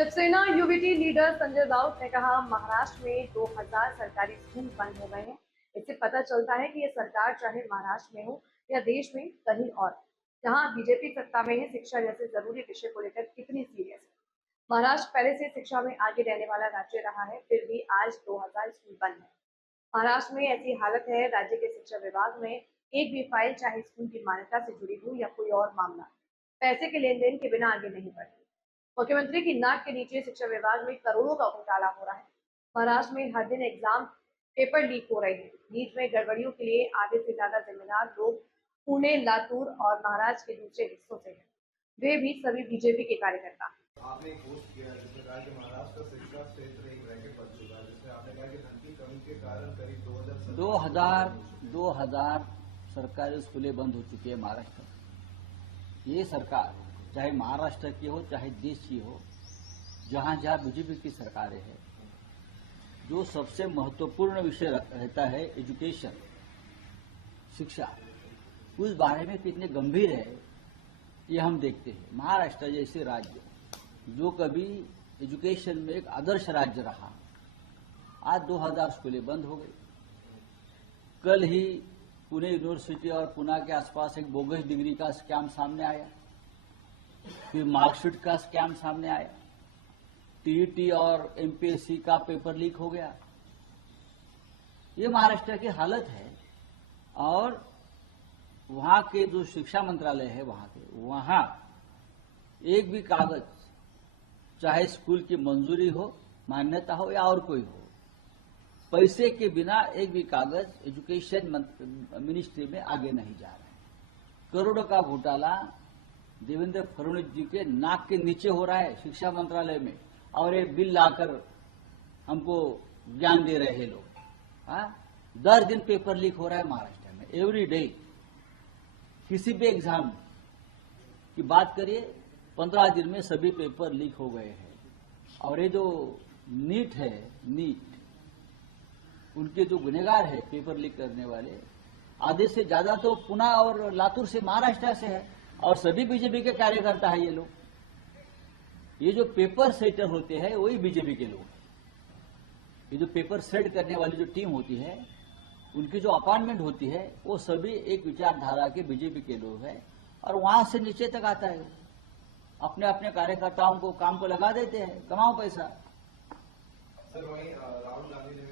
Shiv Sena यूवीटी leader Sanjay Raut ने कहा, महाराष्ट्र में 2000 सरकारी स्कूल बंद हो गए हैं। इससे पता चलता है कि ये सरकार चाहे महाराष्ट्र में हो या देश में कहीं और, जहां बीजेपी सत्ता में है, शिक्षा जैसे जरूरी विषय को लेकर कितनी सीरियस है। महाराष्ट्र पहले से शिक्षा में आगे रहने वाला राज्य रहा है, फिर भी आज 2000 स्कूल बंद है। महाराष्ट्र में ऐसी हालत है, राज्य के शिक्षा विभाग में एक भी फाइल, चाहे स्कूल की मान्यता से जुड़ी हो या कोई और मामला, पैसे के लेन देन के बिना आगे नहीं बढ़ती। मुख्यमंत्री की नाक के नीचे शिक्षा विभाग में करोड़ों का घोटाला हो रहा है। महाराष्ट्र में हर दिन एग्जाम पेपर लीक हो रहे हैं। नीट में गड़बड़ियों के लिए आधे से ज्यादा जिम्मेदार लोग पुणे, लातूर और महाराष्ट्र के दूसरे हिस्सों से हैं। वे भी सभी बीजेपी के कार्यकर्ता हैं। आपने एक पोस्ट किया जिसमें कहा कि महाराष्ट्र का शिक्षा क्षेत्र एक रैकेट बन चुका है, जिसमें आपने कहा कि धन की कमी के कारण करीब 2000 सरकारी स्कूलें बंद हो चुकी है महाराष्ट्र में। ये सरकार चाहे महाराष्ट्र की हो चाहे देश की हो, जहां जहां बीजेपी की सरकारें हैं, जो सबसे महत्वपूर्ण विषय रहता है एजुकेशन, शिक्षा, उस बारे में कितने गंभीर है ये हम देखते हैं। महाराष्ट्र जैसे राज्य जो कभी एजुकेशन में एक आदर्श राज्य रहा, आज 2000 स्कूलें बंद हो गई। कल ही पुणे यूनिवर्सिटी और पुणे के आसपास एक बोगस डिग्री का स्कैम सामने आया, फिर मार्कशीट का स्कैम सामने आया, टीईटी और एमपीएससी का पेपर लीक हो गया। ये महाराष्ट्र की हालत है। और वहां के जो शिक्षा मंत्रालय है वहां एक भी कागज, चाहे स्कूल की मंजूरी हो, मान्यता हो या और कोई हो, पैसे के बिना एक भी कागज एजुकेशन मिनिस्ट्री में आगे नहीं जा रहा है। करोड़ों का घोटाला देवेंद्र फडणवीस जी के नाक के नीचे हो रहा है शिक्षा मंत्रालय में, और ये बिल लाकर हमको ज्ञान दे रहे हैं लोग। 10 दिन पेपर लीक हो रहा है महाराष्ट्र में, एवरी डे। किसी भी एग्जाम की बात करिए, 15 दिन में सभी पेपर लीक हो गए हैं। और ये जो नीट है, उनके जो गुनहगार है पेपर लीक करने वाले, आधे से ज्यादा तो पुणे और लातूर से, महाराष्ट्र से है, और सभी बीजेपी के कार्यकर्ता है ये लोग। ये जो पेपर सेटर होते हैं वही बीजेपी के लोग हैं। ये जो पेपर सेट करने वाली जो टीम होती है, उनकी जो अपॉइंटमेंट होती है, वो सभी एक विचारधारा के बीजेपी के लोग हैं। और वहां से नीचे तक आता है, अपने अपने कार्यकर्ताओं को काम को लगा देते हैं, कमाओ पैसा। सर, वहीं राहुल गांधी ने